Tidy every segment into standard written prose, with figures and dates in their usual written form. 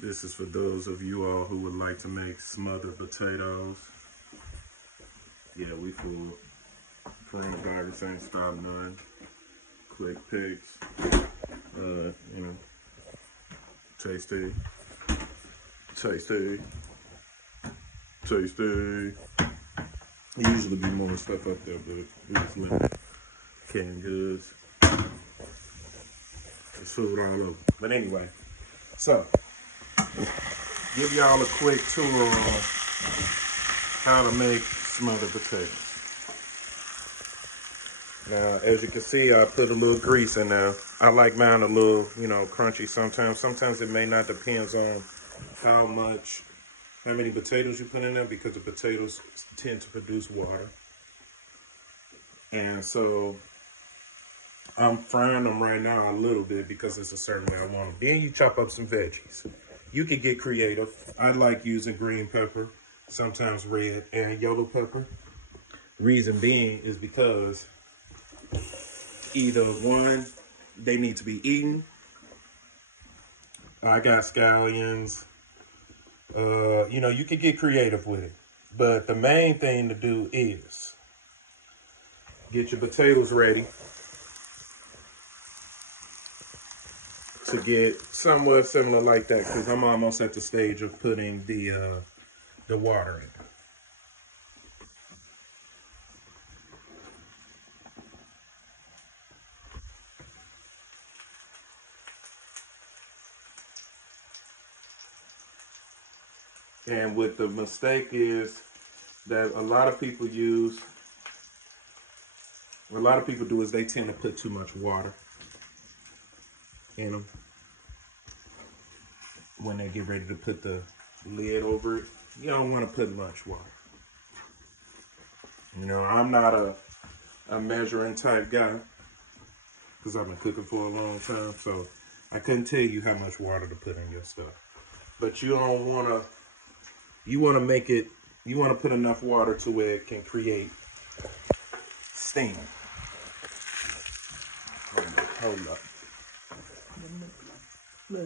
This is for those of you all who would like to make smothered potatoes. Yeah, we full. Coronavirus ain't stop none. Quick picks. You know, tasty. Tasty. Tasty. There usually be more stuff up there, but we just limited canned goods. There's food all over. But anyway, so give y'all a quick tour on how to make smothered potatoes. Now, as you can see, I put a little grease in there. I like mine a little, you know, crunchy sometimes. Sometimes it may not, depends on how many potatoes you put in there, because the potatoes tend to produce water. And so I'm frying them right now a little bit because it's a certain way I want them. Then you chop up some veggies. You can get creative. I like using green pepper, sometimes red and yellow pepper. Reason being is because either one, they need to be eaten. I got scallions. You know, you can get creative with it. But the main thing to do is get your potatoes ready to get somewhat similar like that, because I'm almost at the stage of putting the water in. And what the mistake is that a lot of people do is they tend to put too much water in them when they get ready to put the lid over it. You don't want to put much water. You know, I'm not a measuring type guy because I've been cooking for a long time, so I couldn't tell you how much water to put in your stuff. But you don't want to. You want to make it, you want to put enough water to where it can create steam. Hold up. Let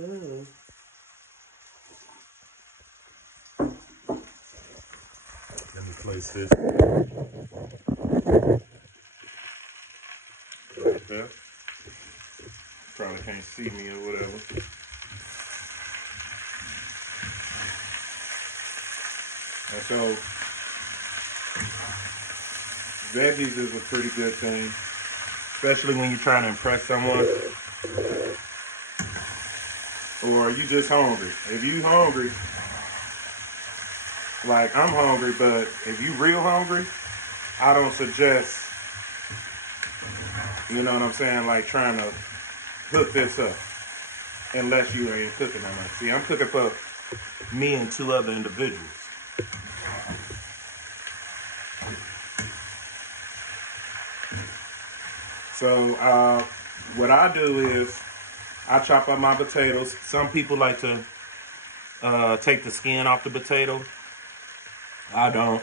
me place this right there. Probably can't see me or whatever. And so, veggies is a pretty good thing, especially when you're trying to impress someone, or you just hungry. If you hungry, like I'm hungry, but if you real hungry, I don't suggest, you know what I'm saying, like trying to hook this up, unless you ain't cooking that much. See, I'm cooking for me and 2 other individuals. So what I do is I chop up my potatoes. Some people like to take the skin off the potato. I don't.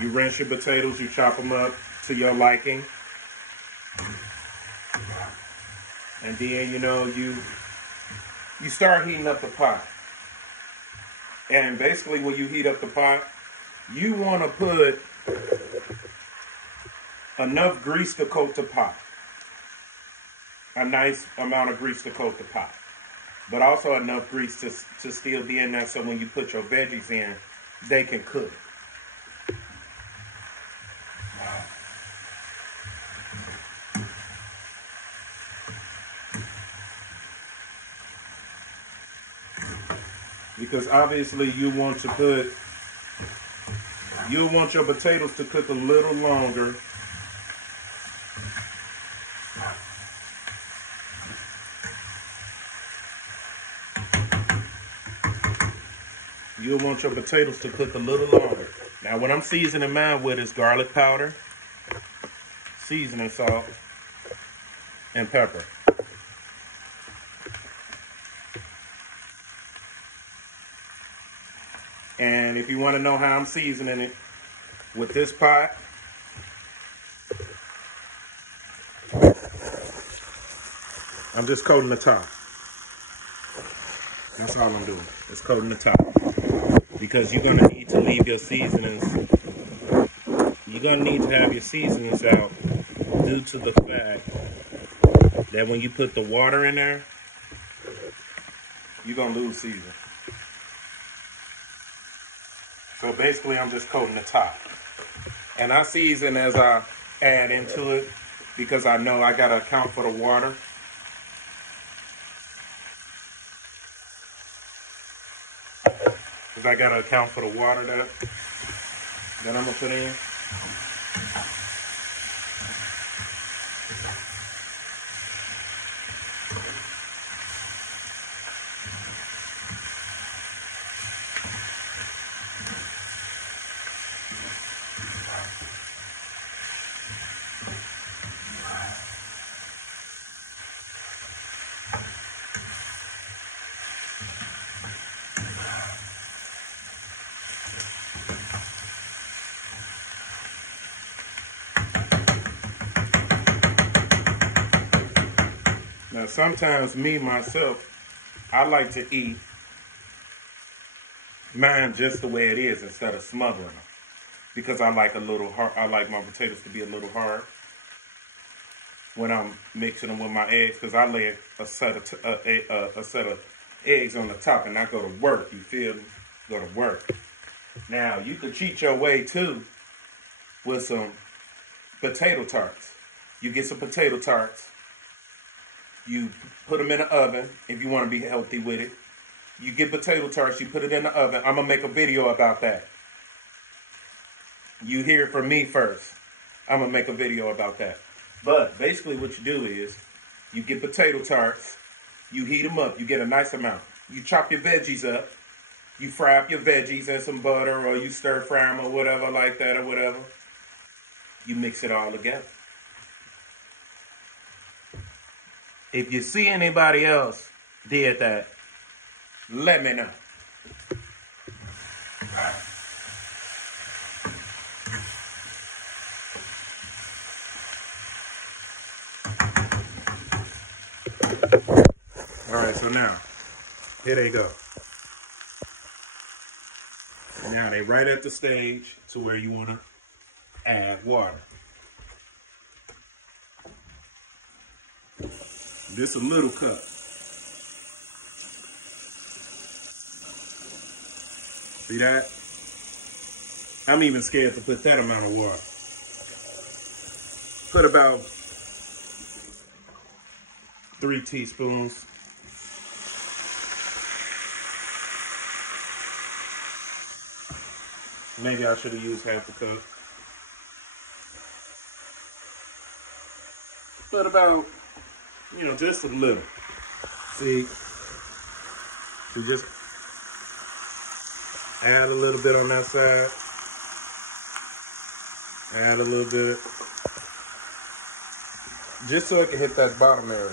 You rinse your potatoes, you chop them up to your liking. And then, you know, you start heating up the pot. And basically when you heat up the pot, you want to put enough grease to coat the pot. A nice amount of grease to coat the pot. But also enough grease to still be in there so when you put your veggies in, they can cook. Because obviously you want your potatoes to cook a little longer. You'll want your potatoes to cook a little longer. Now what I'm seasoning mine with is garlic powder, seasoning salt, and pepper. And if you want to know how I'm seasoning it, with this pot, I'm just coating the top. That's all I'm doing. It's coating the top. Because you're gonna need to leave your seasonings. You're gonna need to have your seasonings out due to the fact that when you put the water in there, you're gonna lose season. So basically I'm just coating the top. And I season as I add into it because I know I gotta account for the water. Because I gotta account for the water that I'm gonna put in. Now, sometimes me, myself, I like to eat mine just the way it is instead of smothering them. Because I like a little hard, I like my potatoes to be a little hard when I'm mixing them with my eggs. Because I lay a set of eggs on the top and I go to work, you feel me? Go to work. Now, you could cheat your way too with some potato tarts. You get some potato tarts. You put them in the oven if you want to be healthy with it. You get potato tarts, you put it in the oven. I'm going to make a video about that. You hear it from me first. I'm going to make a video about that. But basically what you do is you get potato tarts, you heat them up, you get a nice amount. You chop your veggies up. You fry up your veggies in some butter or you stir fry them or whatever like that or whatever. You mix it all together. If you see anybody else did that, let me know. All right, so now, here they go. Now they right at the stage to where you want to add water. This a little cup. See that? I'm even scared to put that amount of water. Put about 3 teaspoons. Maybe I should have used half a cup. But about, you know, just a little. See, so just add a little bit on that side. Add a little bit. Just so it can hit that bottom area.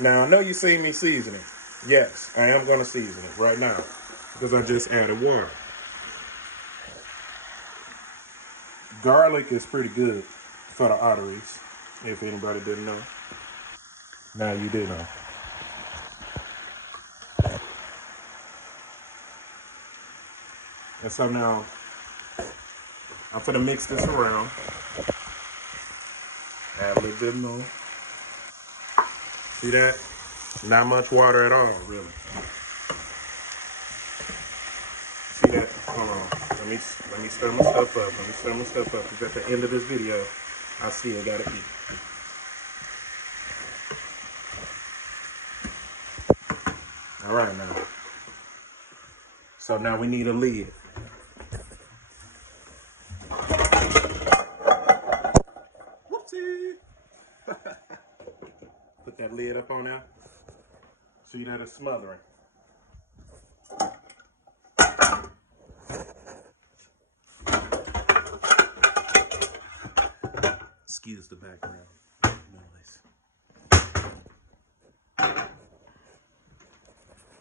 Now, I know you see me seasoning. Yes, I am going to season it right now because I just added water. Garlic is pretty good for the arteries, if anybody didn't know. Now you did know. And so now, I'm gonna mix this around. Add a little bit more. See that? Not much water at all, really. See that? Hold on. Let me stir my stuff up. Let me stir my stuff up. Because at the end of this video, I still gotta eat. All right now. So now we need a lid. Whoopsie. Put that lid up on there. See that it's smothering. Excuse the background noise.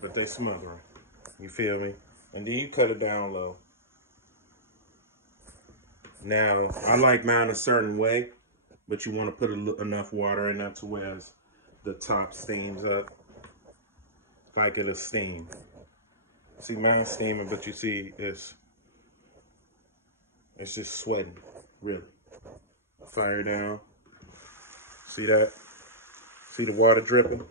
But they smothering. You feel me? And then you cut it down low. Now, I like mine a certain way, but you want to put enough water in there to where the top steams up. like it'll steam. See, mine's steaming, but you see it's just sweating, really. Fire down. See that? See the water dripping?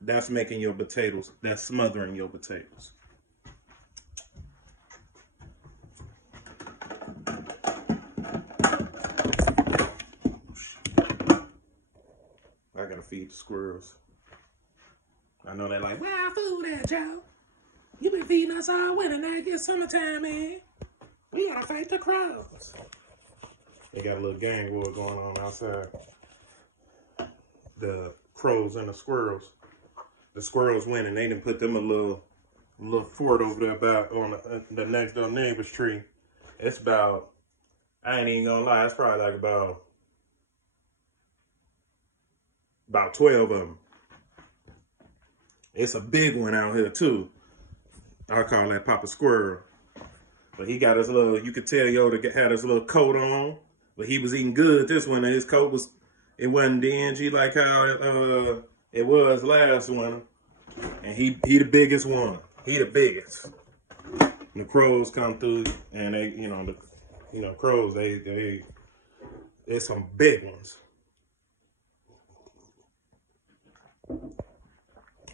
That's making your potatoes, that's smothering your potatoes. I gotta feed the squirrels. I know they're like, where our food at, Joe? You been feeding us all winter, now it's summertime, man. We gotta fight the crows. They got a little gang war going on outside. The crows and the squirrels. The squirrels win, and they done put them a little fort over there about on the next door neighbor's tree. It's about, I ain't even gonna lie, it's probably like about 12 of them. It's a big one out here too. I call that Papa Squirrel. But he got his little, you could tell Yoda had his little coat on, but he was eating good this winter. His coat was, it wasn't dingy like how it was last winter. And he the biggest one. He the biggest. And the crows come through, and they, crows, there's some big ones.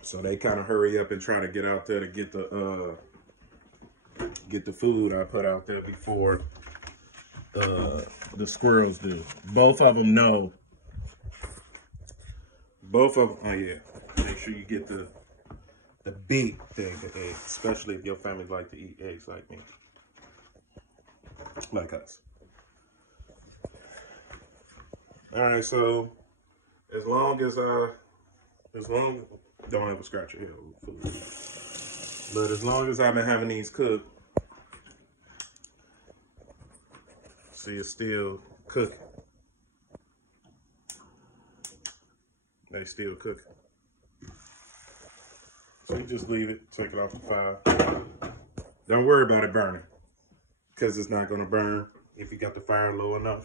So they kind of hurry up and try to get out there to get the food I put out there before the squirrels do. Both of them know. Both of them, oh yeah. Make sure you get the big thing of eggs, especially if your family like to eat eggs like me, like us. All right, so as long, don't ever scratch your head with food. But as long as I've been having these cooked, see, it's still cooking. They still cooking. So you just leave it, take it off the fire. Don't worry about it burning, because it's not gonna burn if you got the fire low enough.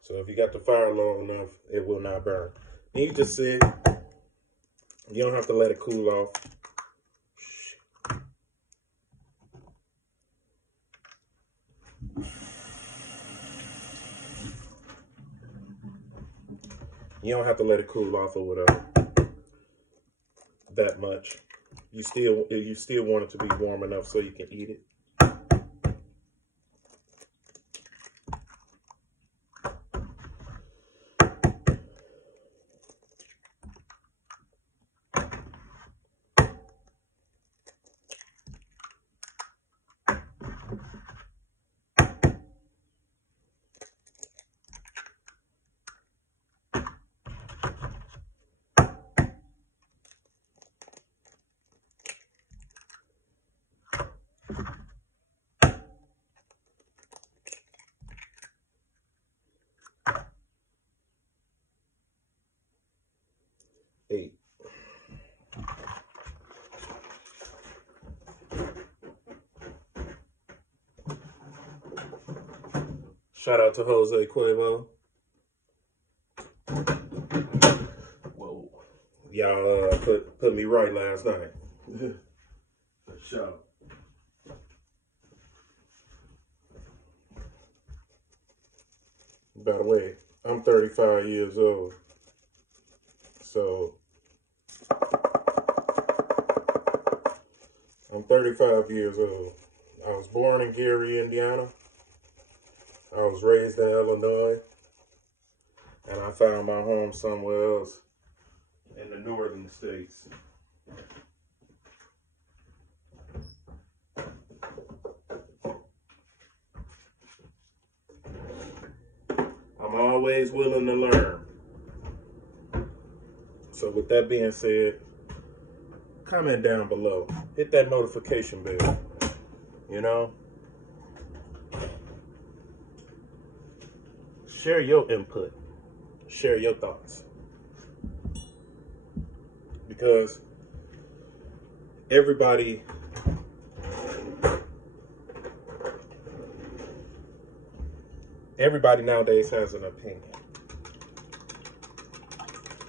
So if you got the fire low enough, it will not burn. And you just sit. You don't have to let it cool off. You don't have to let it cool off or whatever that much. You still want it to be warm enough so you can eat it. Shout out to Jose Cuervo. Whoa. Y'all put me right last night. For sure. By the way, I'm 35 years old. So I'm 35 years old. I was born in Gary, Indiana. I was raised in Illinois, and I found my home somewhere else in the northern states. I'm always willing to learn. So with that being said, comment down below. Hit that notification bell, you know? Share your input. Share your thoughts. Because everybody nowadays has an opinion.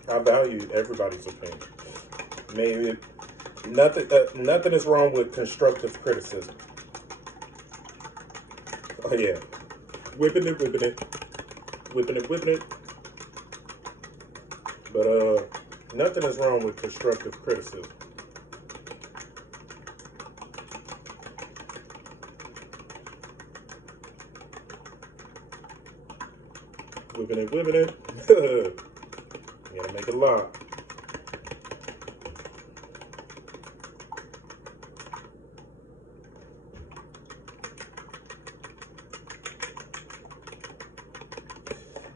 I value everybody's opinion. Maybe nothing is wrong with constructive criticism. Oh yeah, whipping it, whipping it, whipping it, whipping it. But nothing is wrong with constructive criticism. Whipping it, whipping it. You gotta make it lock.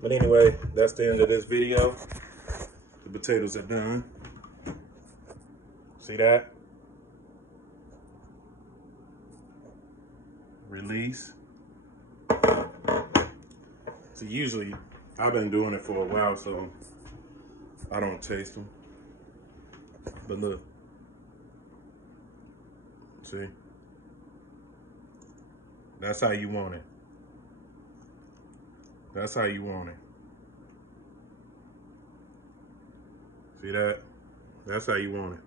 But anyway, that's the end of this video. The potatoes are done. See that? Release. So usually, I've been doing it for a while, so I don't taste them. But look. See? That's how you want it. That's how you want it. See that? That's how you want it.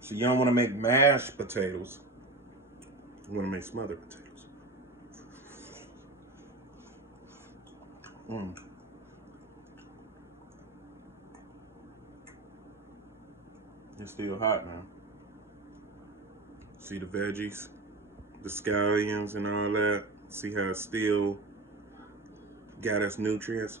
So you don't want to make mashed potatoes. You want to make smothered potatoes. It's still hot now. See the veggies, the scallions and all that. See how it still got its nutrients.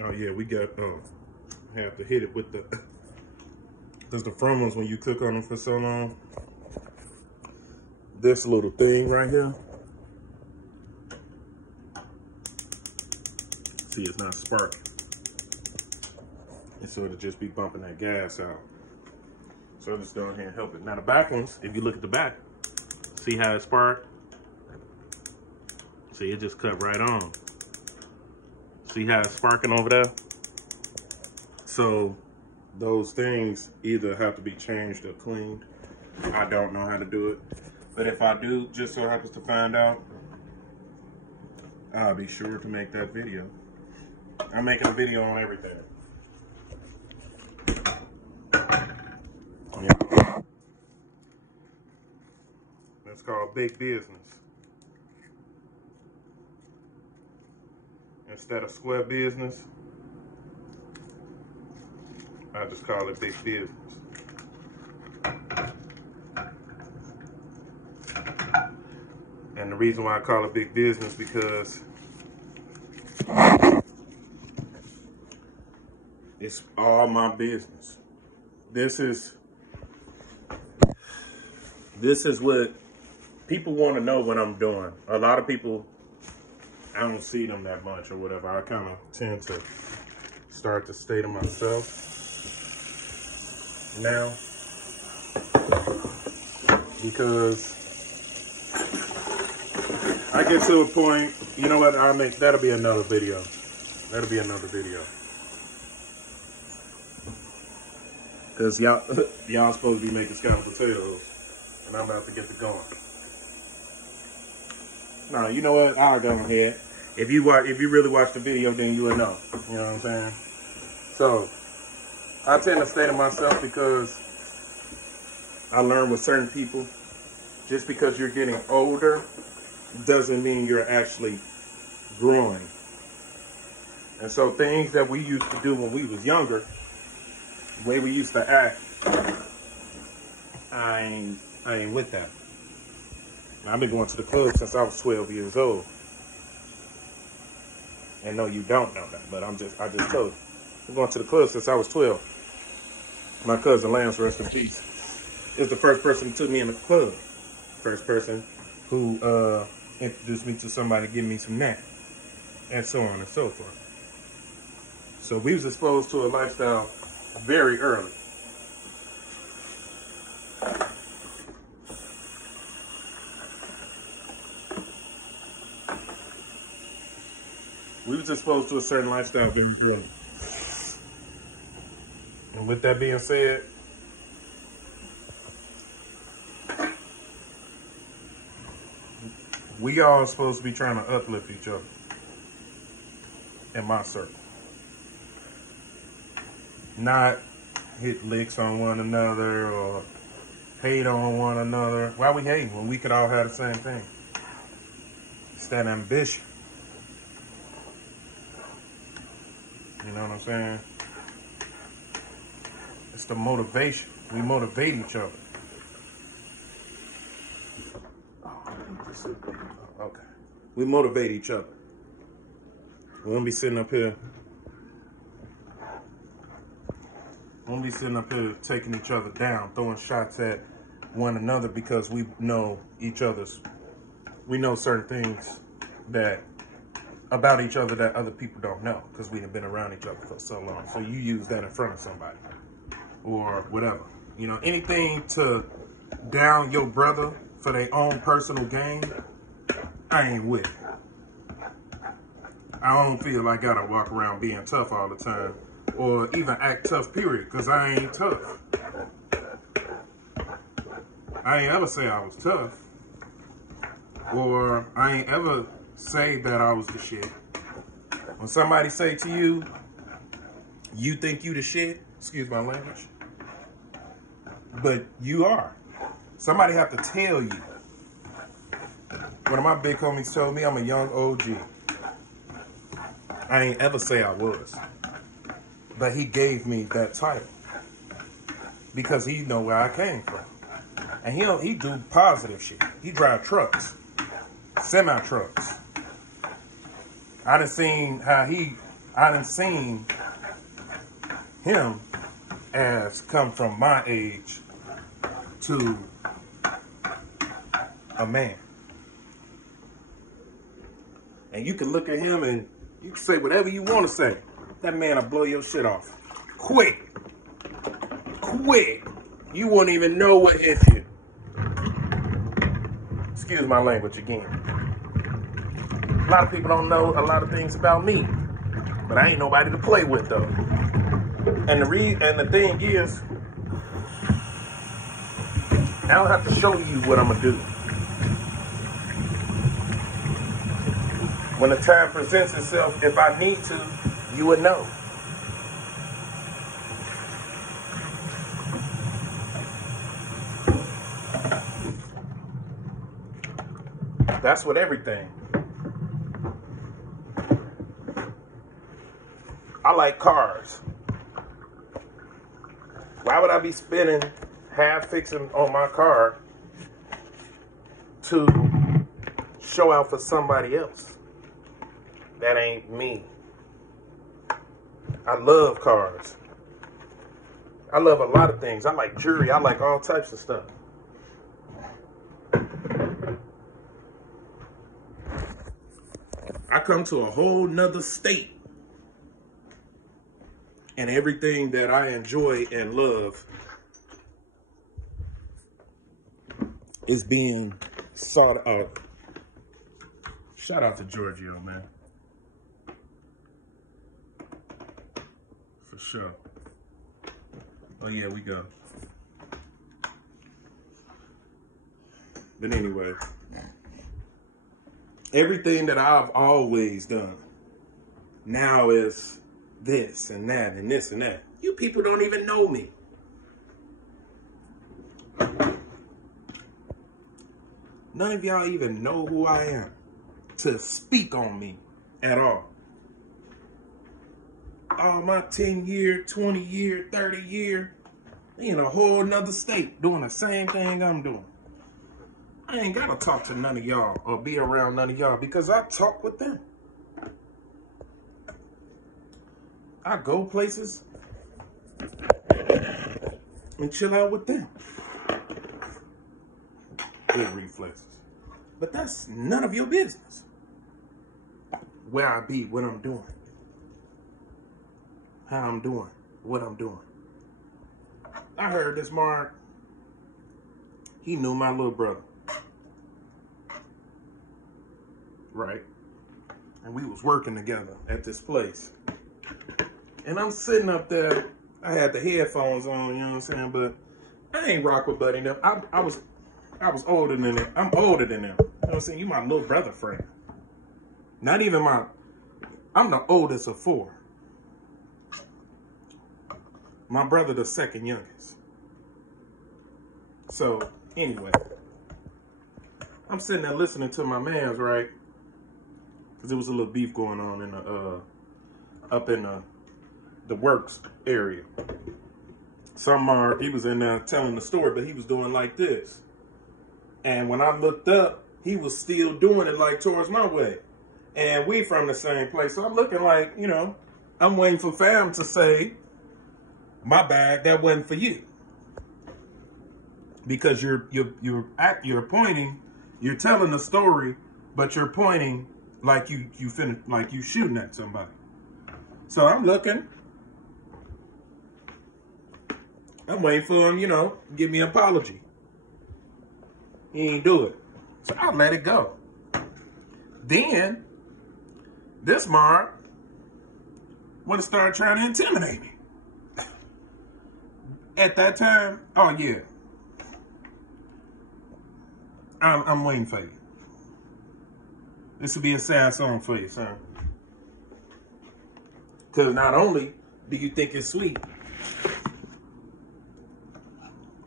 Oh yeah, we got have to hit it with the, because the front ones, when you cook on them for so long, this little thing right here, see, it's not sparking, and so it'll just be bumping that gas out. So I'll just go ahead and help it. Now the back ones, if you look at the back, see how it sparked? See, it just cut right on. See how it's sparking over there? So those things either have to be changed or cleaned. I don't know how to do it. But if I do, just so happens to find out, I'll be sure to make that video. I'm making a video on everything. Yeah. That's called big business. Instead of square business, I just call it big business. And the reason why I call it big business, because it's all my business. This is what people want to know what I'm doing. A lot of people, I don't see them that much or whatever. I kind of tend to start to stay to myself now, because I get to a point, you know what, that'll be another video. That'll be another video. Because y'all supposed to be making scalloped potatoes, and I'm about to get to going. No, you know what, I'll go ahead. If you really watch the video, then you will know. You know what I'm saying? So I tend to stay to myself because I learn with certain people, just because you're getting older doesn't mean you're actually growing. And so things that we used to do when we was younger, the way we used to act, I ain't with that. I've been going to the club since I was 12 years old. And no, you don't know that, but I just told you. I've been going to the club since I was 12. My cousin Lance, rest in peace, is the first person who took me in the club. First person who introduced me to somebody giving me some neck. and so on and so forth. So we was exposed to a lifestyle very early. We was exposed to a certain lifestyle very early. And with that being said, we all supposed to be trying to uplift each other in my circle. Not hit licks on one another or hate on one another. Why we hating when we could all have the same thing? It's that ambition. You know what I'm saying? It's the motivation. We motivate each other. Okay. We motivate each other. We won't be sitting up here. We won't be sitting up here taking each other down, throwing shots at one another because we know each other's. We know certain things that about each other that other people don't know because we have been around each other for so long. So you use that in front of somebody or whatever. You know, anything to down your brother for their own personal gain, I ain't with it. I don't feel like I gotta walk around being tough all the time or even act tough, period, because I ain't tough. I ain't ever say I was tough or I ain't ever say that I was the shit. When somebody say to you, you think you the shit, excuse my language, but you are. Somebody have to tell you. One of my big homies told me I'm a young OG. I ain't ever say I was. But he gave me that title because he know where I came from. And he do positive shit. He drive trucks, semi-trucks. I done seen him as come from my age to a man. And you can look at him and you can say whatever you want to say. That man will blow your shit off. Quick. Quick. You won't even know what hit you. Excuse my language again. A lot of people don't know a lot of things about me. But I ain't nobody to play with though. And the thing is, I don't have to show you what I'm gonna do. When the time presents itself, if I need to, you would know. That's what everything. I like cars. Why would I be spending half fixing on my car to show out for somebody else? That ain't me. I love cars. I love a lot of things. I like jewelry. I like all types of stuff. I come to a whole nother state. And everything that I enjoy and love is being sought out. Shout out to Giorgio, man. For sure. Oh yeah, we go. But anyway, everything that I've always done now is this and that and this and that. You people don't even know me. None of y'all even know who I am to speak on me at all. All my 10-year, 20-year, 30-year, in a whole nother state doing the same thing I'm doing. I ain't gotta talk to none of y'all or be around none of y'all because I talk with them. I go places and chill out with them. Good reflexes. But that's none of your business. where I be, what I'm doing, how I'm doing, what I'm doing. I heard this Mark, he knew my little brother. Right? And we was working together at this place. And I'm sitting up there, I had the headphones on, you know what I'm saying? But I ain't rock with Buddy them. I was older than them. I'm older than them. You know what I'm saying? You my little brother friend. Not even I'm the oldest of 4. My brother the second youngest. So, anyway. I'm sitting there listening to my mans, right? Because there was a little beef going on in the, up in the works area. He was in there telling the story, but he was doing like this. And when I looked up, he was still doing it like towards my way. And we from the same place. So I'm looking like, you know, I'm waiting for fam to say, my bad, that wasn't for you. Because you're pointing, you're telling the story, but you're pointing like you shooting at somebody. So I'm looking. I'm waiting for him, you know, give me an apology. He ain't do it. So I let it go. Then, this Mark want to start trying to intimidate me. At that time, oh yeah. I'm waiting for you. This will be a sad song for you, son. Because not only do you think it's sweet,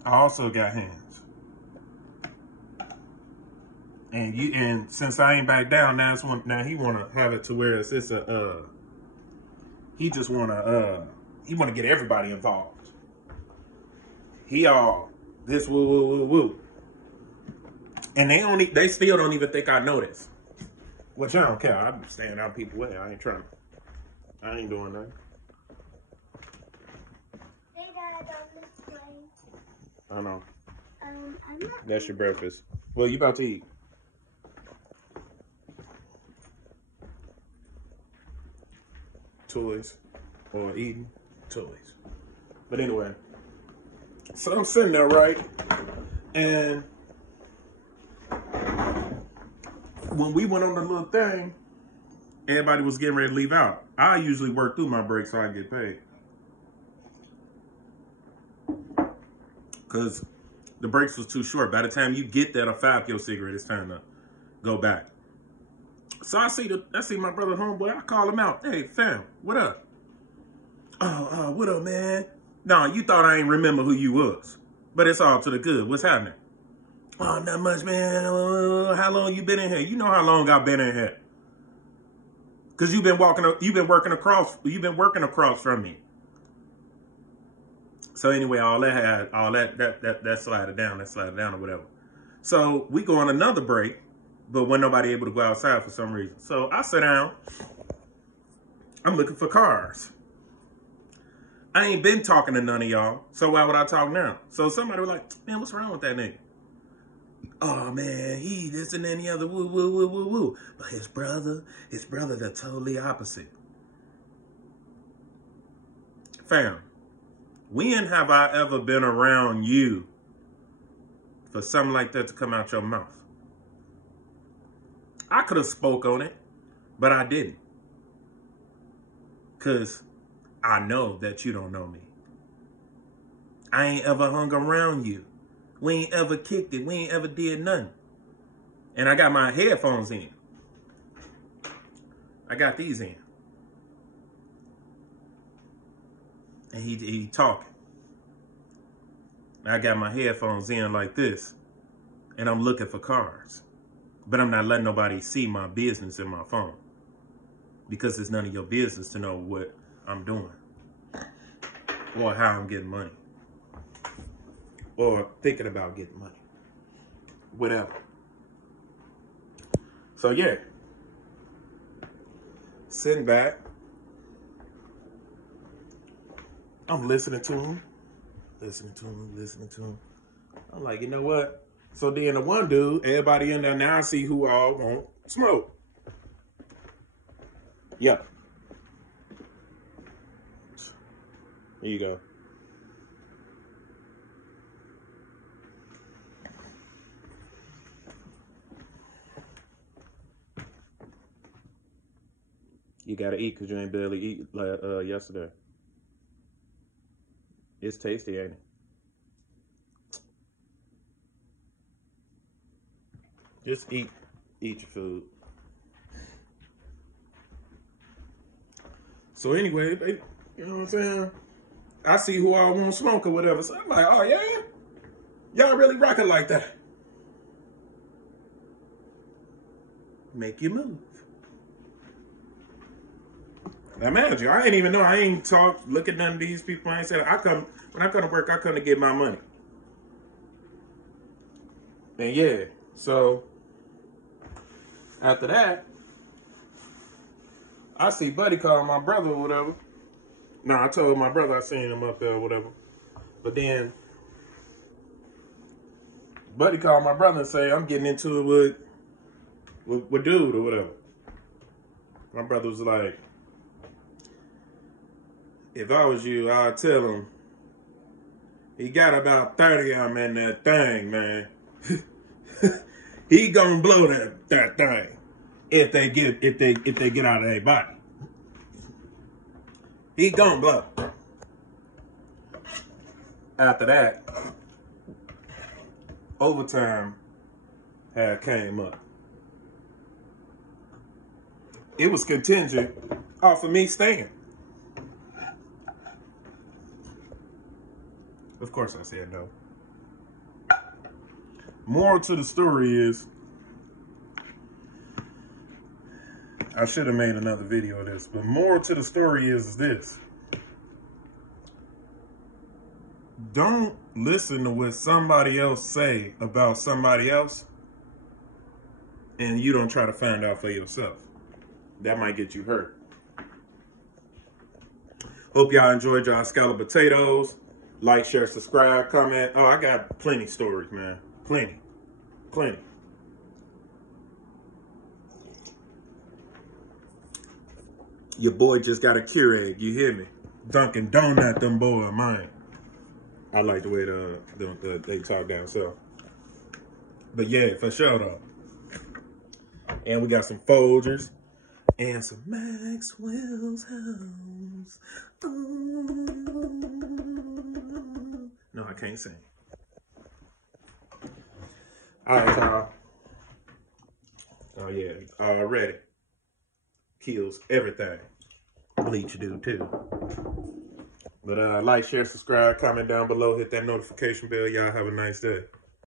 I also got hands. And since I ain't back down, now he wanna have it to where it's he just wanna get everybody involved. He all this woo. And they still don't even think I know this. Which I don't care. I'm staying out of people's way. I ain't doing nothing. Hey, Dad, on this way. I know. I'm not. That's your breakfast. Well, you about to eat. Toys. Or eating toys. But anyway. So I'm sitting there, right? And when we went on the little thing, everybody was getting ready to leave out. I usually work through my break so I get paid. Because the breaks was too short. By the time you get that or 5 cigarette, it's time to go back. So I see my brother homeboy. I call him out. Hey, fam, what up? What up, man? No, you thought I ain't remember who you was. But it's all to the good. What's happening? Oh, not much, man. How long you been in here? You know how long I've been in here. Cause you've been working across from me. So anyway, that slided down or whatever. So we go on another break, but wasn't nobody able to go outside for some reason. So I sit down. I'm looking for cars. I ain't been talking to none of y'all, so why would I talk now? So somebody was like, man, what's wrong with that nigga? Oh man, he this and any other woo. But his brother, the totally opposite. Fam, when have I ever been around you for something like that to come out your mouth? I could have spoke on it, but I didn't. Cause I know that you don't know me. I ain't ever hung around you. We ain't ever kicked it. We ain't ever did nothing. And I got my headphones in. I got these in. And he talking. I got my headphones in like this. And I'm looking for cars. But I'm not letting nobody see my business in my phone. Because it's none of your business to know what I'm doing. Or how I'm getting money. Or thinking about getting money. Whatever. So yeah. Sitting back. I'm listening to him. Listening to him. I'm like, you know what? So then the one dude, everybody in there now, I see who all want smoke. Yeah. Here you go. You gotta eat because you ain't barely eat yesterday. It's tasty, ain't it? Just eat your food. So anyway, you know what I'm saying? I see who I want to smoke or whatever. So I'm like, oh yeah? Y'all really rock it like that. Make you move. Now, imagine, I ain't even know. I ain't talk, look at none of these people. I ain't said, when I come to work, I come to get my money. And yeah, so after that, I see Buddy call my brother or whatever. No, I told my brother I seen him up there or whatever. But then Buddy called my brother and say, I'm getting into it with dude or whatever. My brother was like, if I was you, I'd tell him he got about 30 of them in that thing, man. He gonna blow that thing if they get out of their body. He gonna blow. After that, overtime had came up. It was contingent off of me staying. Of course I said no. Moral to the story is, I should have made another video of this, but moral to the story is this. Don't listen to what somebody else say about somebody else and you don't try to find out for yourself. That might get you hurt. Hope y'all enjoyed y'all scalloped potatoes. Like, share, subscribe, comment. Oh, I got plenty stories, man. Plenty. Your boy just got a Keurig, you hear me? Dunkin' Donut, them boy of mine. I like the way they talk down south. But yeah, for sure though. And we got some Folgers and some Maxwell's House. No, I can't sing. All right, y'all. Oh yeah, already kills everything. Bleach do too. But like, share, subscribe, comment down below, hit that notification bell. Y'all have a nice day.